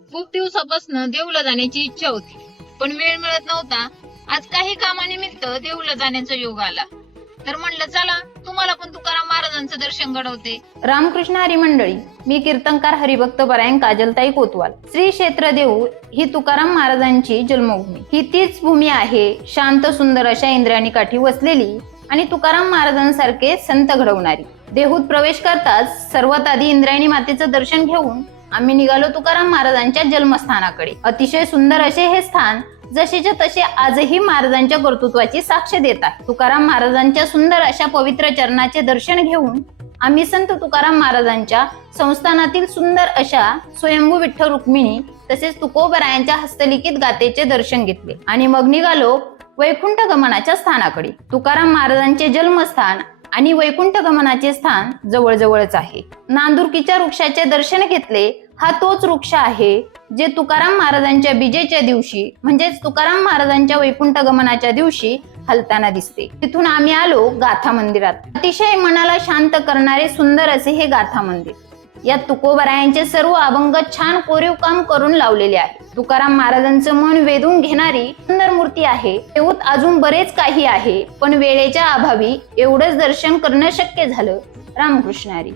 खूप दिवसापासून देऊला जाण्याची इच्छा होती, पण वेळ मिळत नव्हता. आज काही कामानिमित्त देऊला जाण्याचा योग आला, तर म्हणलं चला तुम्हाला पण तुकाराम महाराजांचं दर्शन घडवते. रामकृष्ण हरी मंडळी, मी कीर्तनकार हरिभक्त परायण काजलताई कोतवाल. श्री क्षेत्र देऊळ ही तुकाराम महाराजांची जन्मभूमी. ही तीच भूमी आहे शांत सुंदर अशा इंद्रायणी काठी वसलेली आणि तुकाराम महाराजांसारखे संत घडवणारी. देहूत प्रवेश करताच सर्वात आधी इंद्रायणी मातेचं दर्शन घेऊन आम्ही निघालो तुकाराम महाराजांच्या जन्मस्थानाकडे. अतिशय सुंदर असे हे स्थान जसेच्या तसे आजही महाराजांच्या कर्तृत्वाची साक्ष देत आहे. तुकाराम महाराजांच्या सुंदर अशा पवित्र चरणाचे दर्शन घेऊन आम्ही संत तुकाराम महाराजांच्या संस्थानातील सुंदर अशा स्वयंभू विठ्ठल रुक्मिणी तसेच तुकोबरायांच्या हस्तलिखित गाथेचे दर्शन घेतले आणि मग निघालो वैकुंठ गमनाच्या स्थानाकडे. तुकाराम महाराजांचे जन्मस्थान आणि वैकुंठ गमनाचे स्थान जवळजवळच आहे. नांदुरकीच्या वृक्षाचे दर्शन घेतले. हा तोच वृक्ष आहे जे तुकाराम महाराजांच्या बीजेच्या दिवशी म्हणजेच तुकाराम महाराजांच्या वैकुंठ गमनाच्या दिवशी हलताना दिसते. तिथून आम्ही आलो गाथा मंदिरात. अतिशय मनाला शांत करणारे सुंदर असे हे गाथा मंदिर. यात तुकोबरायांचे सर्व अभंग छान कोरीव काम करून लावलेले आहे. तुकाराम महाराजांचं मन वेधून घेणारी सुंदर मूर्ती आहे. तेवढ अजून बरेच काही आहे, पण वेळेच्या अभावी एवढंच दर्शन करणं शक्य झालं. रामकृष्ण हरी.